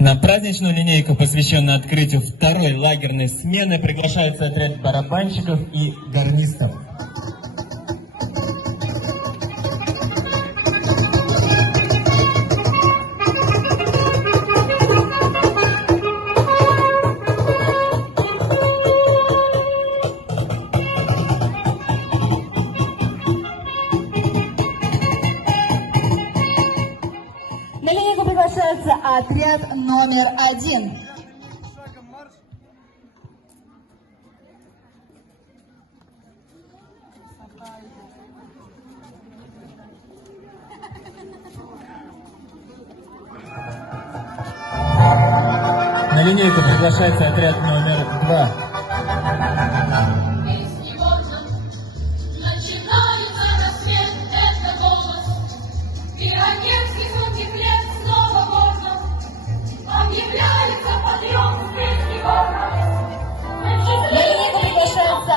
На праздничную линейку, посвященную открытию второй лагерной смены, приглашается отряд барабанщиков и гарнистов. На линейку приглашается отряд номер 1. На линейку приглашается отряд номер 2.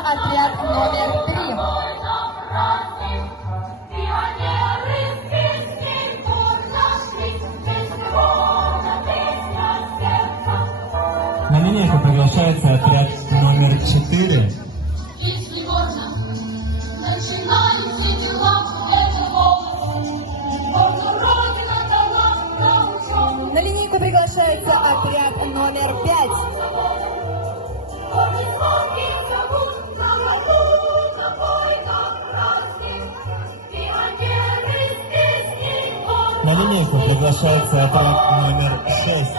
Отряд номер 3. На линейку приглашается отряд номер 4. На линейку приглашается отряд номер 5. На линейку приглашается отряд номер 6.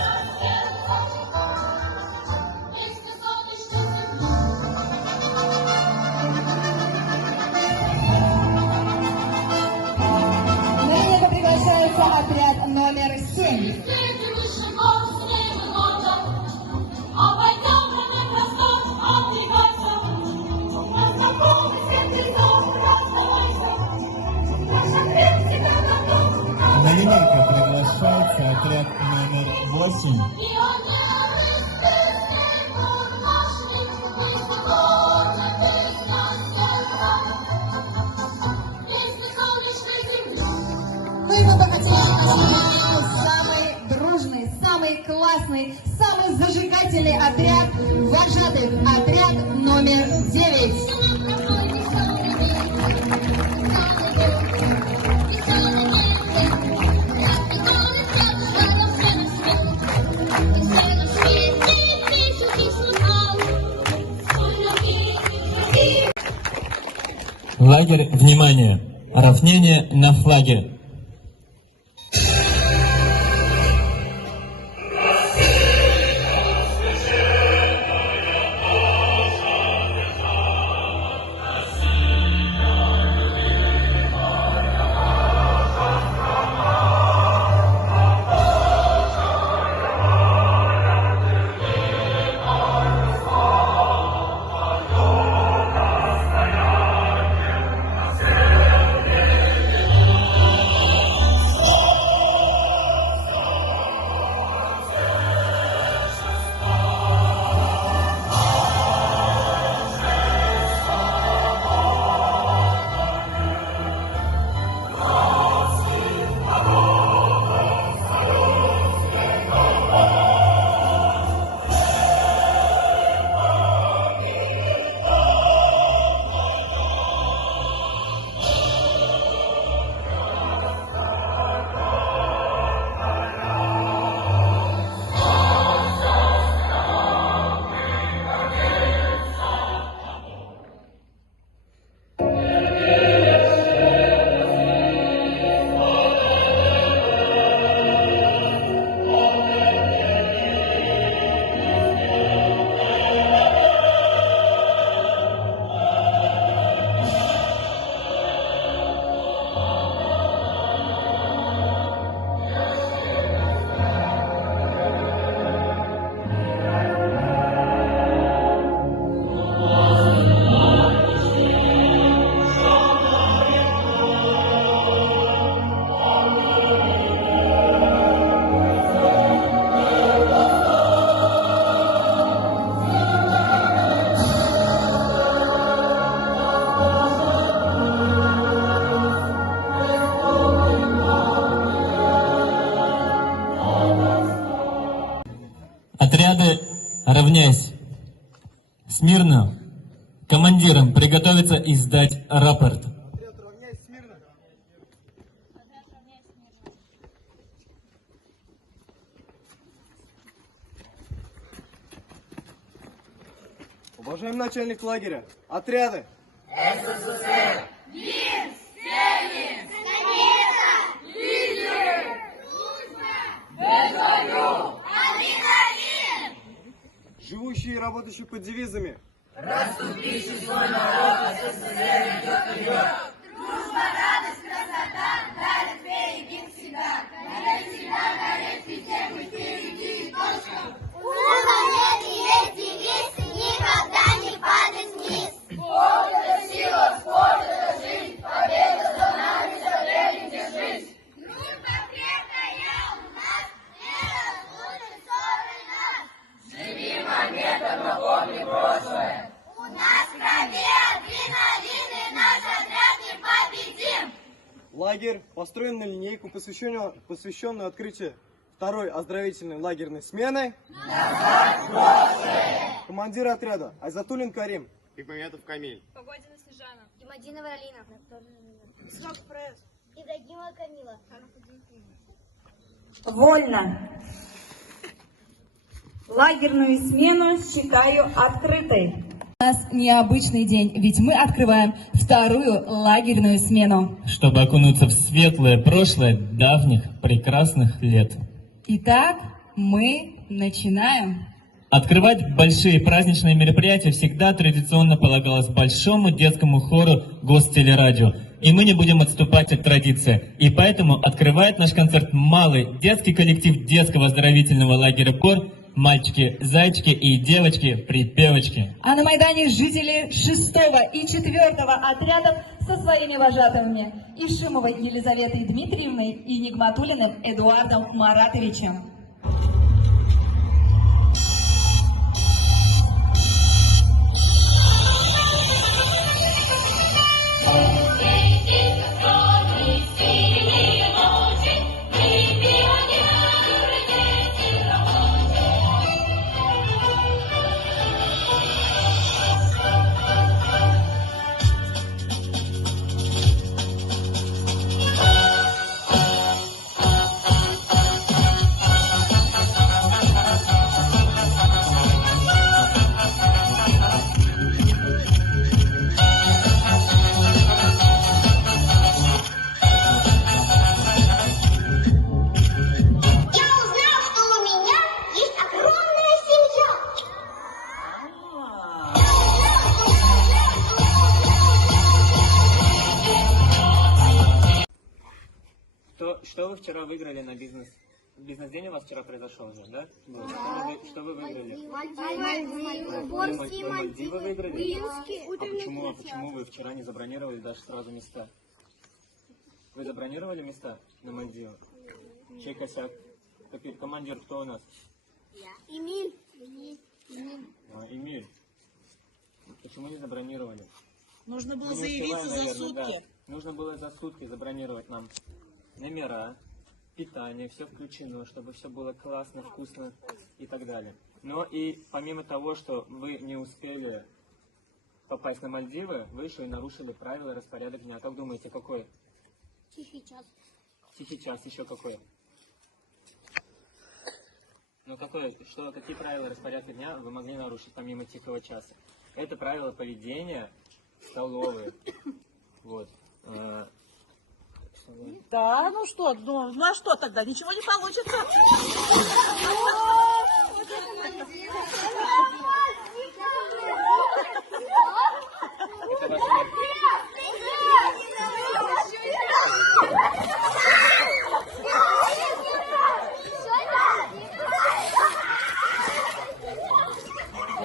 На линейку приглашается отряд номер 7. На линейку приглашается отряд номер 8. Ну и мы бы хотели самый дружный, самый классный, самый зажигательный отряд вожатых, отряд номер 9. Лагерь, внимание! Равнение на флаге. Равняйсь. Смирно. Командирам приготовиться и сдать рапорт. Отряд, равняйсь смирно. Уважаемый начальник лагеря, отряды! Живущие и работающие под девизами. У планеты есть девиз никогда не падать вниз. Спорт это сила, спорт это жизнь, победа за нами, за время держись. Дружба крепкая у нас, не разлучит ссоры нас. Живи моментом, но помни прошлое. У нас в крови адреналин, и наш отряд непобедим. Лагерь построен на линейку, посвященную открытию второй оздоровительной лагерной смены. Командир отряда Айзатуллин Карим. Бекмаметов Камиль. Погодина Снежана. Гимадинова Алина. Срок пресс. Ибрагимова Камила. Вольно. Лагерную смену считаю открытой. У нас необычный день, ведь мы открываем вторую лагерную смену. Чтобы окунуться в светлое прошлое давних прекрасных лет. Итак, мы начинаем. Открывать большие праздничные мероприятия всегда традиционно полагалось большому детскому хору Гостелерадио. И мы не будем отступать от традиции. И поэтому открывает наш концерт малый детский коллектив детского оздоровительного лагеря «Пор» «Мальчики, зайчики и девочки-припевочки». А на Майдане жители 6-го и 4-го отрядов со своими вожатыми Ишимовой Елизаветой Дмитриевной и Нигматуллиным Эдуардом Маратовичем. Что вы вчера выиграли на бизнес? Бизнес-день у вас вчера произошел же, да? Что вы выиграли? Мальдивы выиграли? А почему вы вчера не забронировали даже сразу места? Вы забронировали места на Мальдивах? Чей косяк? Командир кто у нас? Эмиль. Эмиль. Почему не забронировали? Нужно было Мы не заявиться успеваем, за наверное, сутки. да. Нужно было за сутки забронировать нам номера, питание, все включено, чтобы все было классно, вкусно и так далее. Но и помимо того, что вы не успели попасть на Мальдивы, вы еще и нарушили правила и распорядок дня. Как думаете, какой? Тихий час. Тихий час, еще какой? Ну какие правила распорядка дня вы могли нарушить помимо тихого часа? Это правила поведения столовые. Вот. Да, ну что, ну а что тогда? Ничего не получится.